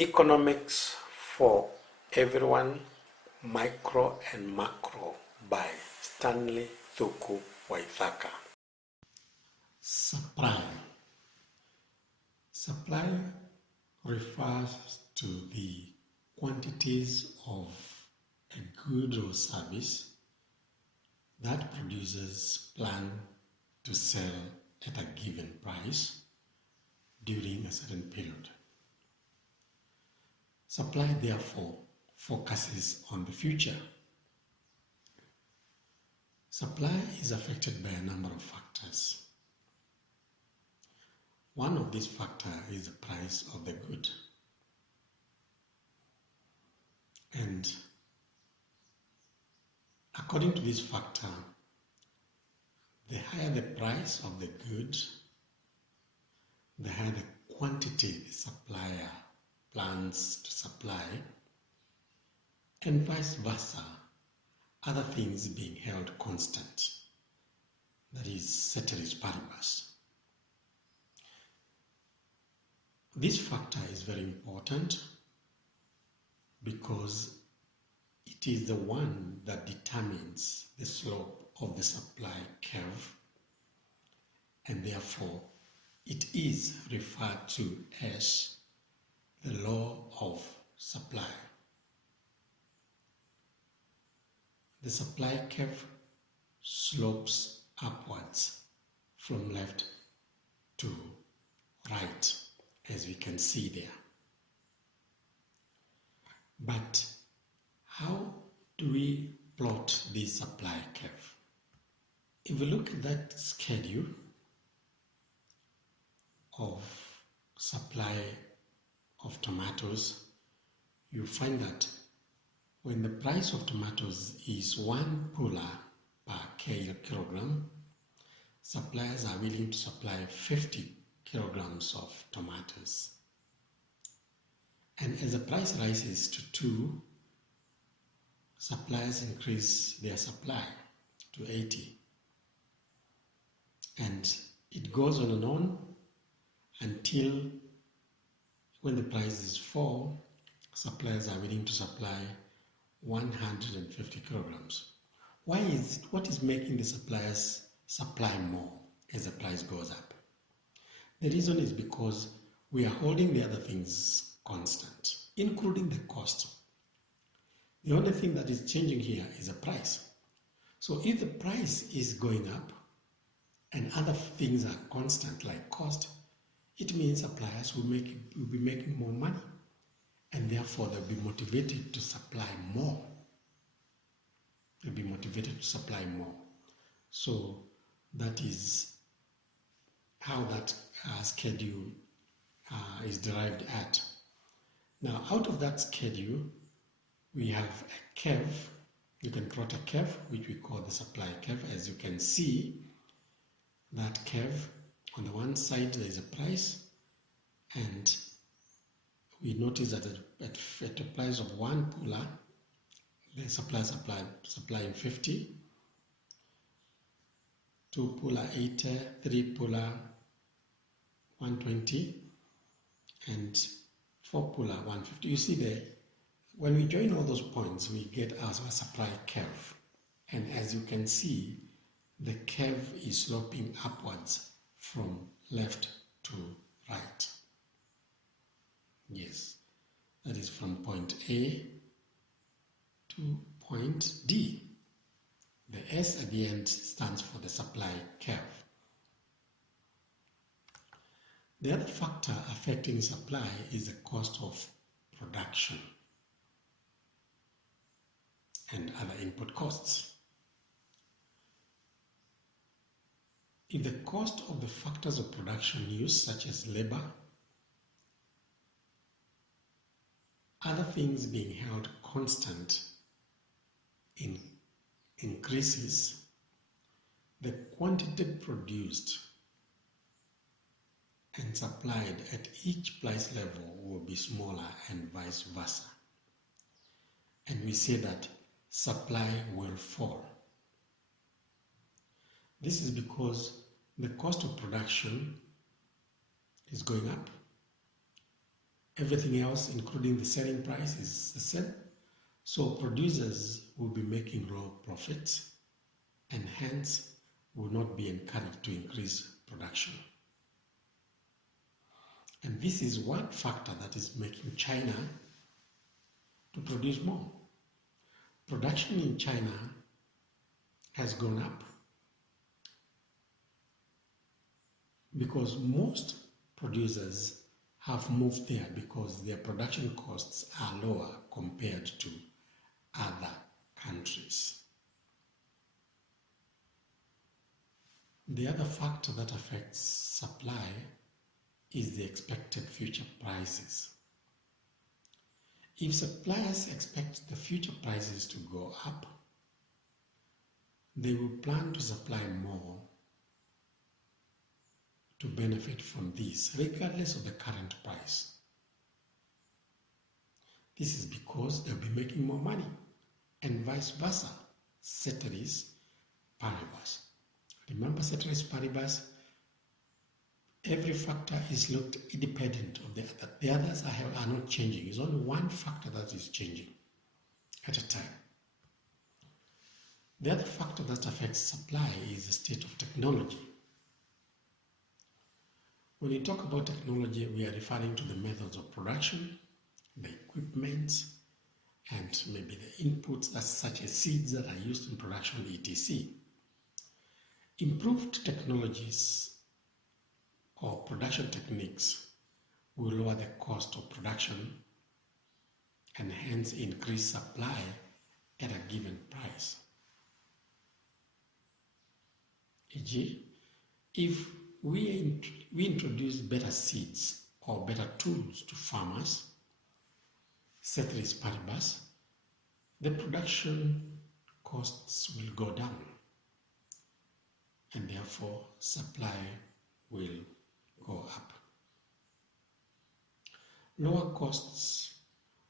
Economics for Everyone, Micro and Macro by Stanley Thuku Waithaka. Supply. Supply refers to the quantities of a good or service that producers plan to sell at a given price during a certain period. Supply, therefore, focuses on the future. Supply is affected by a number of factors. One of these factors is the price of the good. And according to this factor, the higher the price of the good, the higher the quantity the supplier plans to supply, and vice versa, other things being held constant. That is ceteris paribus. This factor is very important because it is the one that determines the slope of the supply curve, and therefore it is referred to as the law of supply. The supply curve slopes upwards from left to right, as we can see there. But how do we plot this supply curve? If we look at that schedule of supply of tomatoes, you find that when the price of tomatoes is 1 puller per kilogram, suppliers are willing to supply 50 kilograms of tomatoes. And as the price rises to 2, suppliers increase their supply to 80. And it goes on and on until when the price is 4, suppliers are willing to supply 150 kilograms. Why is it? What is making the suppliers supply more as the price goes up? The reason is because we are holding the other things constant, including the cost. The only thing that is changing here is the price. So if the price is going up and other things are constant like cost, it means suppliers will be making more money, and therefore they'll be motivated to supply more. They'll be motivated to supply more. So that is how that schedule is derived at. Now, out of that schedule, we have a curve. You can plot a curve, which we call the supply curve. As you can see, that curve, on the one side there is a price, and we notice that at a price of 1 puller, the suppliers supplying 50, 2 puller 80, 3 puller 120, and 4 puller 150. You see there, when we join all those points, we get our supply curve. And as you can see, the curve is sloping upwards from left to right. Yes, that is from point A to point D. The S at the end stands for the supply curve. The other factor affecting supply is the cost of production and other input costs. If the cost of the factors of production used, such as labor, other things being held constant increases, the quantity produced and supplied at each price level will be smaller, and vice versa. And we say that supply will fall. This is because the cost of production is going up Everything else, including the selling price, is the same. So producers will be making low profits and hence will not be encouraged to increase production. And this is one factor that is making China to produce more. Production in China has gone up because most producers have moved there because their production costs are lower compared to other countries. The other factor that affects supply is the expected future prices. If suppliers expect the future prices to go up, they will plan to supply more to benefit from this, regardless of the current price. This is because they'll be making more money, and vice versa, ceteris paribus. Remember, ceteris paribus, every factor is looked independent of the other. The others are not changing. It's only one factor that is changing at a time. The other factor that affects supply is the state of technology. When we talk about technology, we are referring to the methods of production, the equipment, and maybe the inputs such as seeds that are used in production, etc. Improved technologies or production techniques will lower the cost of production and hence increase supply at a given price. E.g., if we introduce better seeds or better tools to farmers, ceteris paribus, the production costs will go down and therefore supply will go up. Lower costs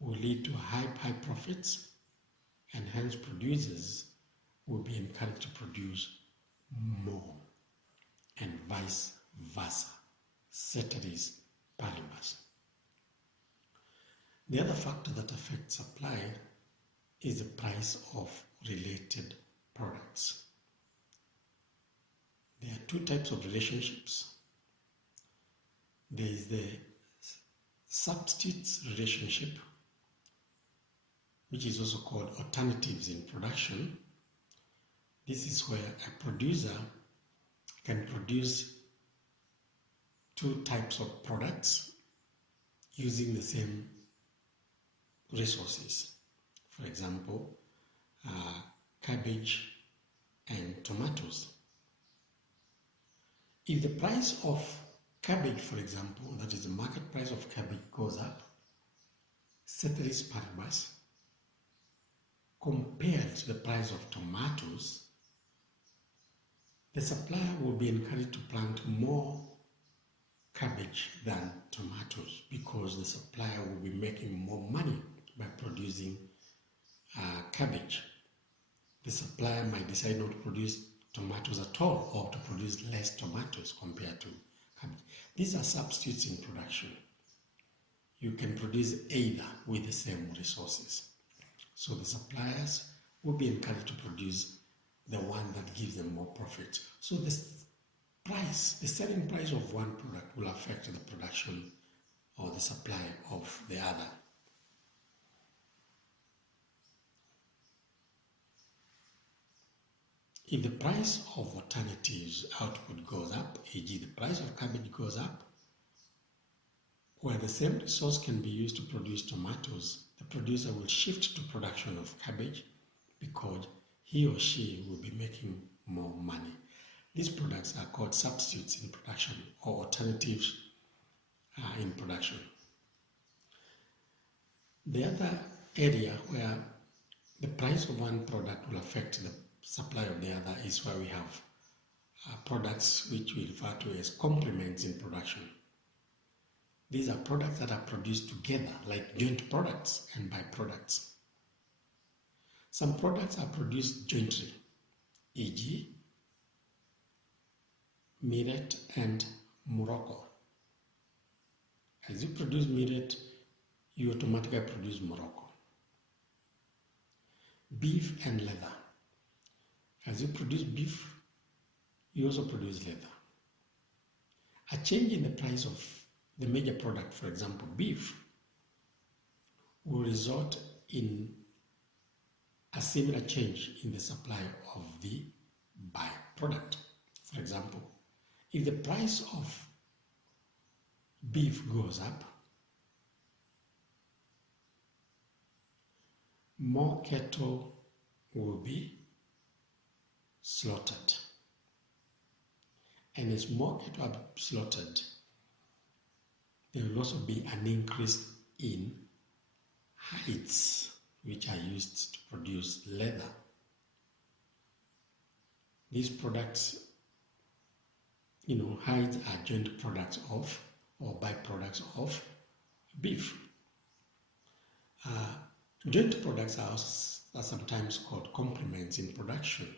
will lead to high profits and hence producers will be encouraged to produce more and vice versa, ceteris paribus. The other factor that affects supply is the price of related products. There are two types of relationships. There is the substitutes relationship, which is also called alternatives in production. This is where a producer can produce two types of products using the same resources. For example, cabbage and tomatoes. If the price of cabbage, for example, that is the market price of cabbage goes up, ceteris paribus, compared to the price of tomatoes, the supplier will be encouraged to plant more cabbage than tomatoes because the supplier will be making more money by producing cabbage. The supplier might decide not to produce tomatoes at all or to produce less tomatoes compared to cabbage. These are substitutes in production. You can produce either with the same resources. So the suppliers will be encouraged to produce the one that gives them more profit. So the selling price of one product will affect the production or the supply of the other. If the price of alternatives output goes up, e.g. the price of cabbage goes up, where the same resource can be used to produce tomatoes, the producer will shift to production of cabbage because he or she will be making more money. These products are called substitutes in production or alternatives in production. The other area where the price of one product will affect the supply of the other is where we have products which we refer to as complements in production. These are products that are produced together, like joint products and byproducts. Some products are produced jointly, e.g. millet and Morocco. As you produce millet, you automatically produce Morocco. Beef and leather. As you produce beef, you also produce leather. A change in the price of the major product, for example, beef, will result in a similar change in the supply of the byproduct. For example, if the price of beef goes up, more cattle will be slaughtered. And as more cattle are slaughtered, there will also be an increase in hides, which are used to produce leather. These products, hides are joint products of or byproducts of beef. Joint products are sometimes called complements in production.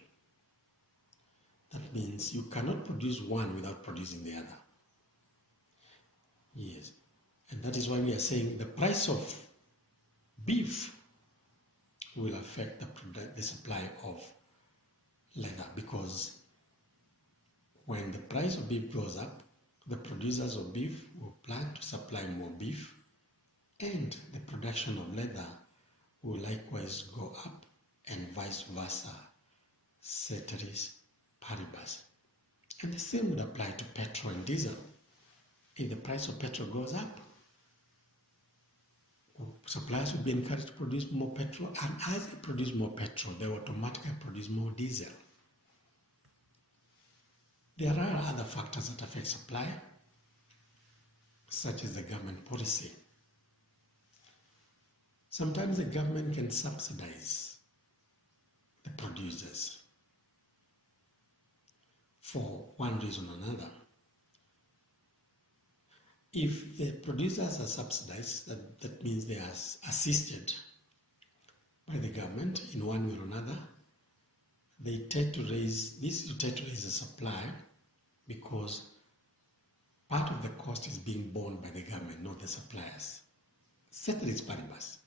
That means you cannot produce one without producing the other. Yes, and that is why we are saying the price of beef will affect the supply of leather, because when the price of beef goes up, the producers of beef will plan to supply more beef, and the production of leather will likewise go up, and vice versa, ceteris paribus. And the same would apply to petrol and diesel. If the price of petrol goes up, suppliers will be encouraged to produce more petrol, and as they produce more petrol, they will automatically produce more diesel. There are other factors that affect supply, such as the government policy. Sometimes the government can subsidize the producers for one reason or another. If the producers are subsidized, that means they are assisted by the government in one way or another. They tend to raise the supply, because part of the cost is being borne by the government, not the suppliers. Ceteris paribus.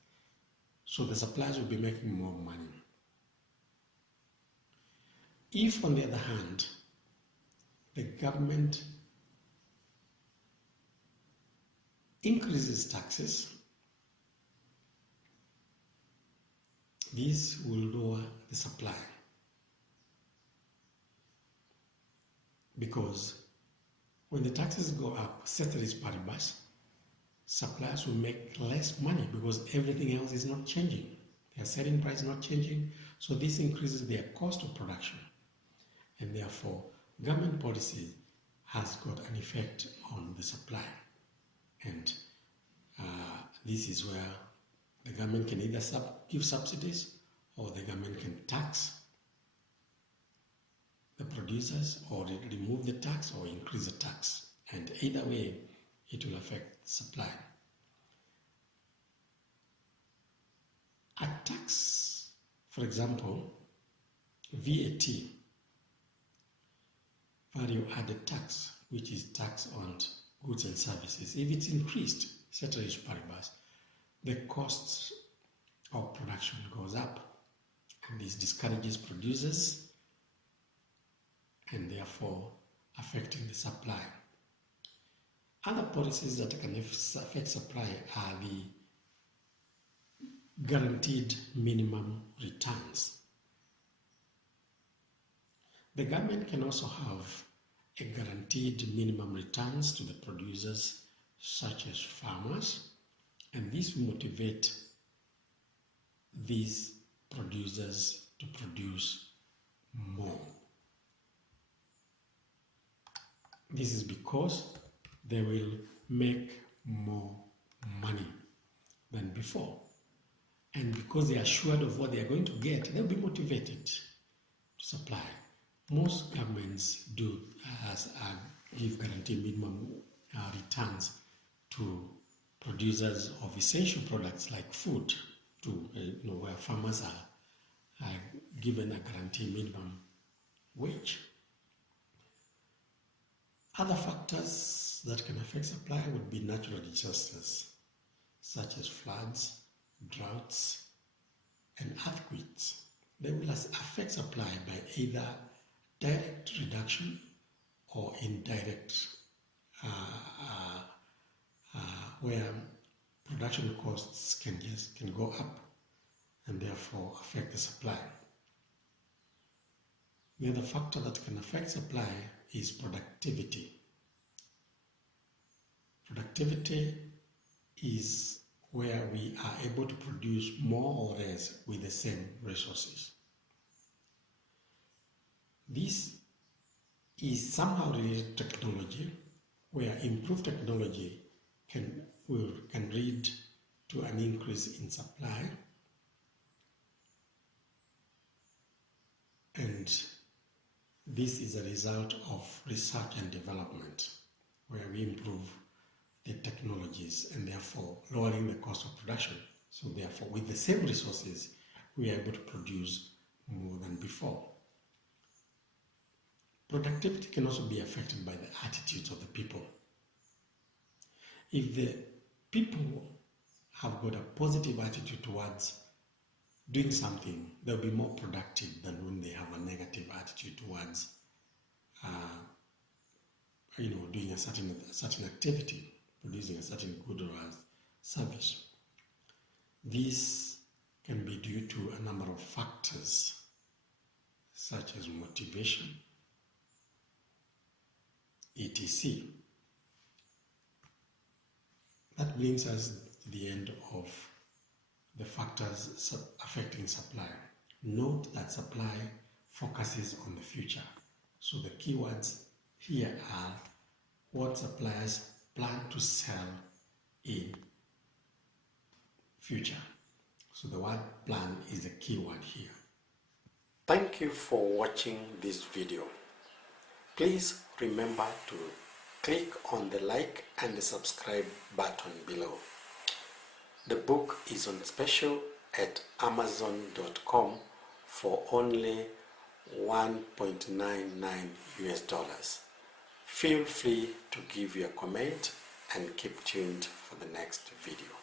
So the suppliers will be making more money. If, on the other hand, the government increases taxes, this will lower the supply, because when the taxes go up, ceteris paribus, suppliers will make less money because everything else is not changing. Their selling price is not changing, so this increases their cost of production, and therefore government policy has got an effect on the supply. And this is where the government can either give subsidies, or the government can tax the producers, or remove the tax, or increase the tax. And either way, it will affect the supply. A tax, for example, VAT, value added tax, which is tax on goods and services, if it's increased, ceteris paribus, the costs of production goes up, and this discourages producers, and therefore affecting the supply. Other policies that can affect supply are the guaranteed minimum returns. The government can also have a guaranteed minimum returns to the producers, such as farmers, and this will motivate these producers to produce more. This is because they will make more money than before. And because they are assured of what they are going to get, they'll be motivated to supply. Most governments do give guaranteed minimum returns to producers of essential products like food, where farmers are given a guaranteed minimum wage. Other factors that can affect supply would be natural disasters. such as floods, droughts, and earthquakes. They will affect supply by either direct reduction or indirect, where production costs can go up and therefore affect the supply. The other factor that can affect supply is productivity. Productivity is where we are able to produce more or less with the same resources. This is somehow related to technology, where improved technology can lead to an increase in supply, and this is a result of research and development, where we improve the technologies and therefore lowering the cost of production. So therefore, with the same resources, we are able to produce more than before. Productivity can also be affected by the attitudes of the people. If the people have got a positive attitude towards doing something, they'll be more productive than when they have a negative attitude towards doing a certain activity, producing a certain good or service. This can be due to a number of factors, such as motivation, etc. That brings us to the end of the factors affecting supply. Note that supply focuses on the future. So the keywords here are what suppliers plan to sell in future. So the word plan is the keyword here. Thank you for watching this video. Please remember to click on the like and the subscribe button below. The book is on special at Amazon.com for only $1.99. Feel free to give your comment and keep tuned for the next video.